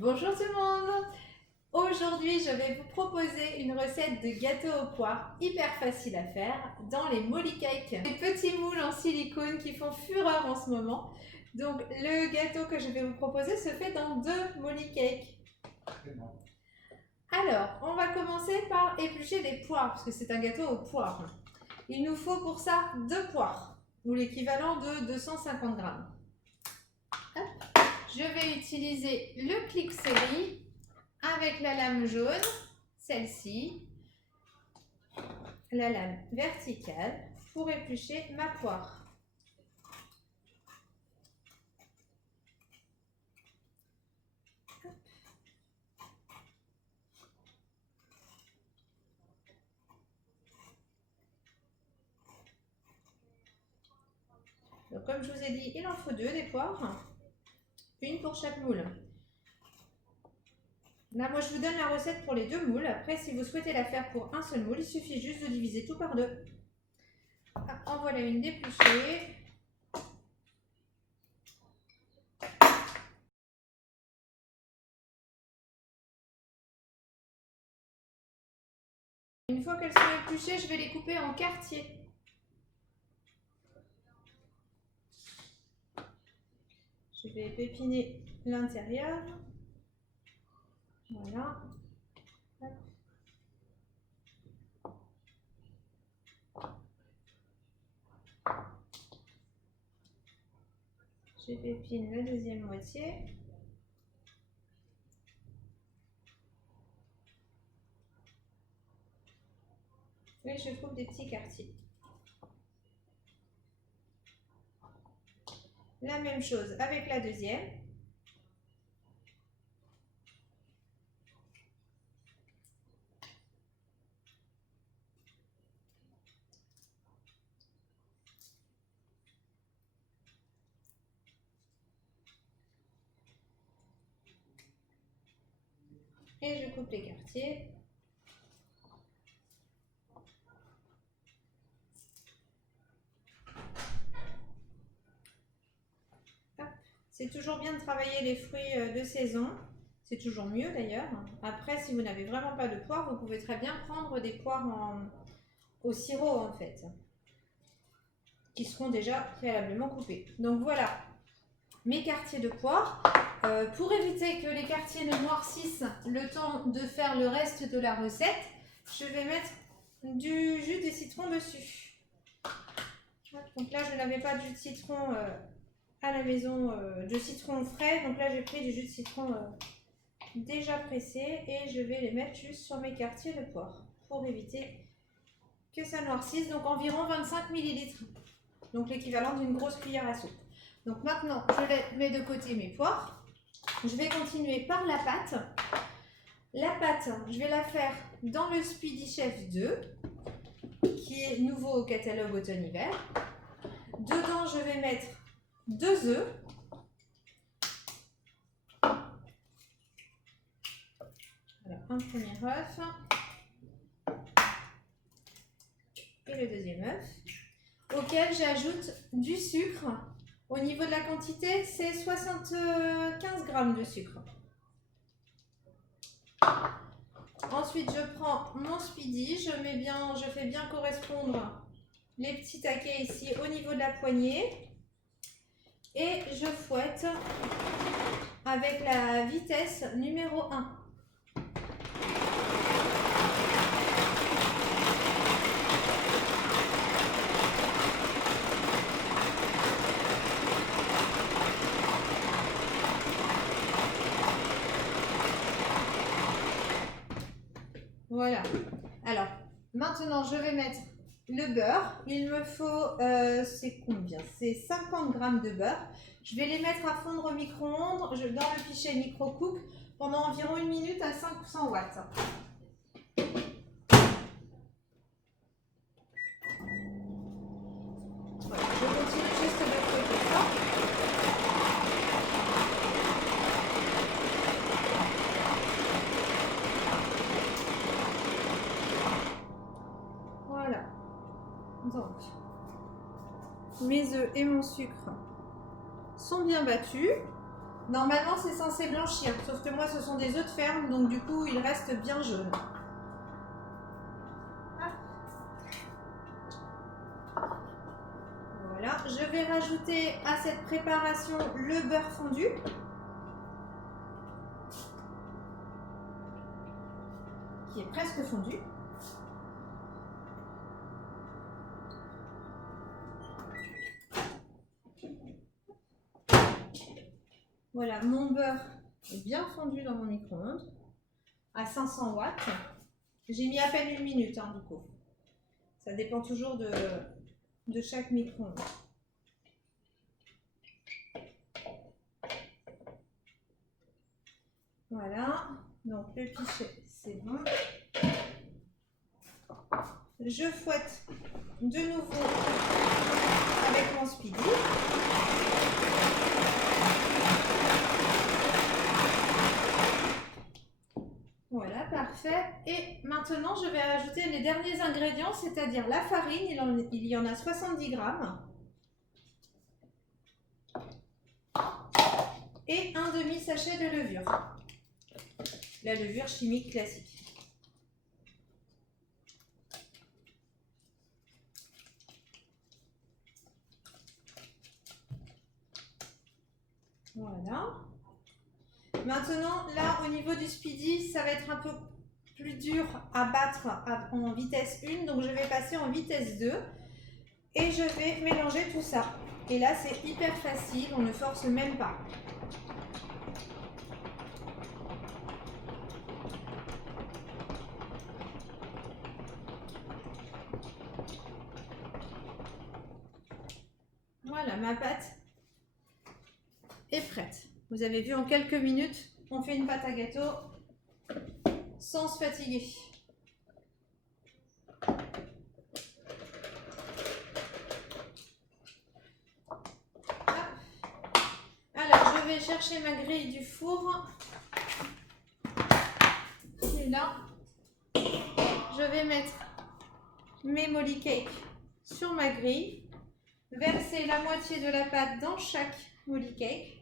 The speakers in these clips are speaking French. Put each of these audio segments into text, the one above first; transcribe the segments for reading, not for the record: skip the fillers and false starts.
Bonjour tout le monde. Aujourd'hui, je vais vous proposer une recette de gâteau aux poires hyper facile à faire dans les Molly Cakes. Des petits moules en silicone qui font fureur en ce moment. Donc le gâteau que je vais vous proposer se fait dans 2 Molly Cakes. Alors, on va commencer par éplucher des poires parce que c'est un gâteau aux poires. Il nous faut pour ça 2 poires ou l'équivalent de 250 grammes. Je vais utiliser le clic-céleri avec la lame jaune, celle-ci, la lame verticale pour éplucher ma poire. Donc, comme je vous ai dit, il en faut 2 des poires, une pour chaque moule. Là, moi, je vous donne la recette pour les 2 moules. Après, si vous souhaitez la faire pour un seul moule, il suffit juste de diviser tout par 2. En voilà une d'épluchée. Une fois qu'elles sont épluchées, je vais les couper en quartiers. Je vais pépiner l'intérieur. Voilà. Hop. Je pépine la deuxième moitié. Et je coupe des petits quartiers. La même chose avec la deuxième. Et je coupe les quartiers. C'est toujours bien de travailler les fruits de saison. C'est toujours mieux d'ailleurs. Après, si vous n'avez vraiment pas de poires, vous pouvez très bien prendre des poires au sirop en fait, qui seront déjà préalablement coupées. Donc voilà mes quartiers de poires. Pour éviter que les quartiers ne noircissent le temps de faire le reste de la recette, je vais mettre du jus de citron dessus. Donc là, je n'avais pas de jus de citron à la maison, de citron frais. Donc là, j'ai pris du jus de citron déjà pressé et je vais les mettre juste sur mes quartiers de poire pour éviter que ça noircisse. Donc environ 25 ml. Donc l'équivalent d'une grosse cuillère à soupe. Donc maintenant, je mets de côté mes poires. Je vais continuer par la pâte. La pâte, je vais la faire dans le Speedy Chef 2, qui est nouveau au catalogue automne-hiver. Dedans, je vais mettre 2 œufs. Alors, un premier œuf. Et le deuxième œuf. Auquel j'ajoute du sucre. Au niveau de la quantité, c'est 75 g de sucre. Ensuite, je prends mon Speedy, je fais bien correspondre les petits taquets ici au niveau de la poignée et je fouette avec la vitesse numéro 1. Voilà. Alors, maintenant, je vais mettre le beurre. Il me faut, c'est combien? C'est 50 g de beurre. Je vais les mettre à fondre au micro-ondes dans le pichet micro-cook pendant environ 1 minute à 500 watts. Voilà, je continue juste de fouetter ça. Voilà. Donc, mes œufs et mon sucre sont bien battus. Normalement, c'est censé blanchir, sauf que moi, ce sont des œufs de ferme, donc du coup, ils restent bien jaunes. Voilà, je vais rajouter à cette préparation le beurre fondu. Qui est presque fondu. Voilà, mon beurre est bien fondu dans mon micro-ondes à 500 watts. J'ai mis à peine 1 minute, hein, du coup. Ça dépend toujours de chaque micro-ondes. Voilà, donc le pichet, c'est bon. Je fouette de nouveau avec mon speedy. Voilà, parfait. Et maintenant, je vais ajouter les derniers ingrédients, c'est-à-dire la farine. Il y en a 70 grammes. Et un demi-sachet de levure. La levure chimique classique. Voilà. Maintenant, là, au niveau du speedy, ça va être un peu plus dur à battre en vitesse 1. Donc, je vais passer en vitesse 2. Et je vais mélanger tout ça. Et là, c'est hyper facile. On ne force même pas. Voilà, ma pâte est prête. Vous avez vu, en quelques minutes, on fait une pâte à gâteau sans se fatiguer. Alors, je vais chercher ma grille du four. Qui est là. Je vais mettre mes molly cakes sur ma grille. Verser la moitié de la pâte dans chaque molly cake.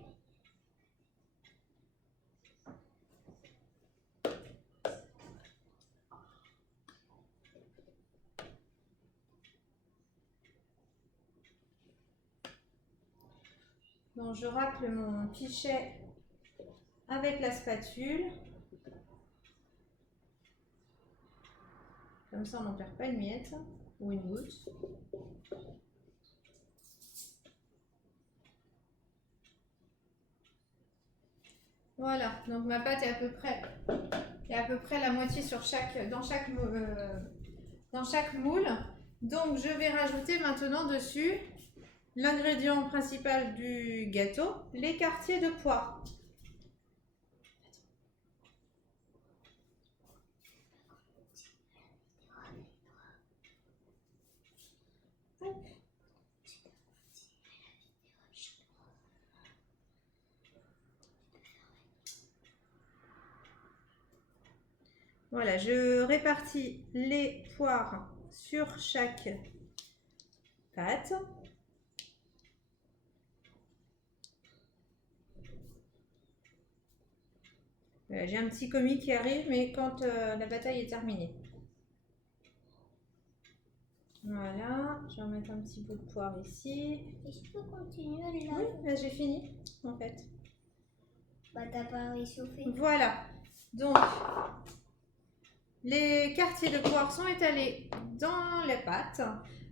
Donc je racle mon pichet avec la spatule. Comme ça, on n'en perd pas une miette ou une goutte. Voilà, donc ma pâte est à peu près la moitié dans chaque moule. Donc je vais rajouter maintenant dessus l'ingrédient principal du gâteau, les quartiers de poire. Voilà, je répartis les poires sur chaque pâte. Voilà, j'ai un petit commis qui arrive, mais quand la bataille est terminée. Voilà, je vais remettre un petit bout de poire ici. Et je peux continuer là? Oui, là j'ai fini en fait. Bah t'as pas réchauffé. Voilà, donc les quartiers de poire sont étalés dans la pâte.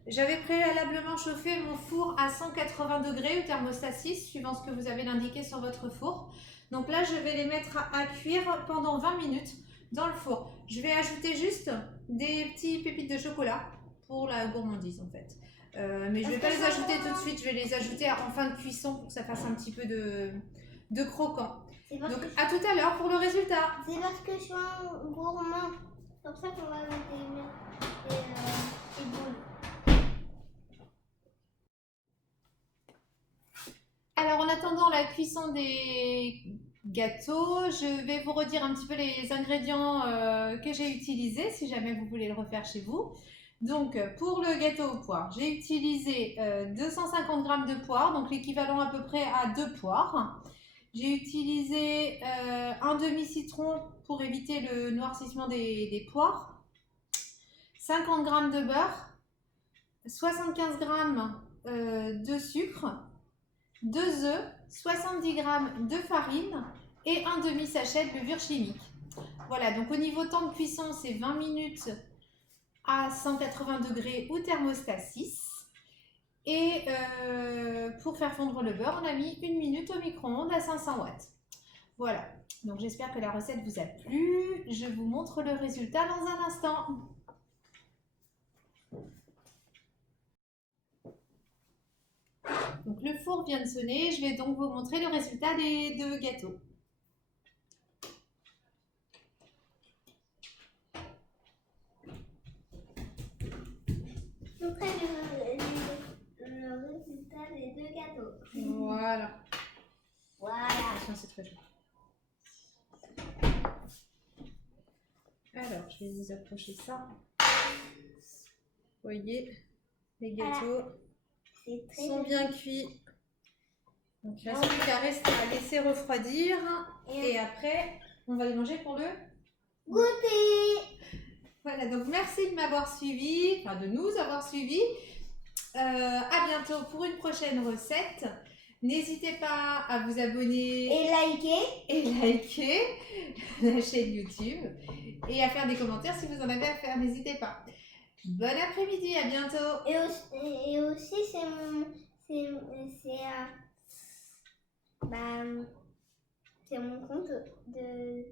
J'avais préalablement chauffé mon four à 180 degrés au thermostat 6, suivant ce que vous avez indiqué sur votre four. Donc là, je vais les mettre à cuire pendant 20 minutes dans le four. Je vais ajouter juste des petits pépites de chocolat pour la gourmandise en fait. Mais je ne vais pas les ajouter tout de suite, je vais les ajouter en fin de cuisson pour que ça fasse un petit peu de croquant. Donc à tout à l'heure pour le résultat. C'est parce que je suis un gourmand. C'est pour ça qu'on va mettre des boules. Alors en attendant la cuisson des gâteaux, je vais vous redire un petit peu les ingrédients que j'ai utilisés si jamais vous voulez le refaire chez vous. Donc pour le gâteau aux poires, j'ai utilisé 250 g de poires, donc l'équivalent à peu près à 2 poires. J'ai utilisé un demi-citron pour éviter le noircissement des poires, 50 g de beurre, 75 g de sucre, 2 œufs, 70 g de farine et un demi-sachet de levure chimique. Voilà, donc au niveau temps de cuisson, c'est 20 minutes à 180 degrés ou thermostat 6. Et pour faire fondre le beurre, on a mis 1 minute au micro-ondes à 500 watts. Voilà, donc j'espère que la recette vous a plu. Je vous montre le résultat dans un instant. Donc le four vient de sonner, je vais donc vous montrer le résultat des 2 gâteaux. Montrer le résultat des 2 gâteaux. Voilà. Voilà. Attention, c'est très joli. Alors, je vais vous approcher ça. Vous voyez, les gâteaux sont bien cuits. Donc, il ne reste plus qu'à laisser refroidir. Et après, on va les manger pour le goûter. Voilà, donc merci de m'avoir suivi, enfin de nous avoir suivis. À bientôt pour une prochaine recette. N'hésitez pas à vous abonner Et liker la chaîne YouTube et à faire des commentaires si vous en avez à faire. N'hésitez pas. Bon après-midi, à bientôt. Et aussi c'est mon compte de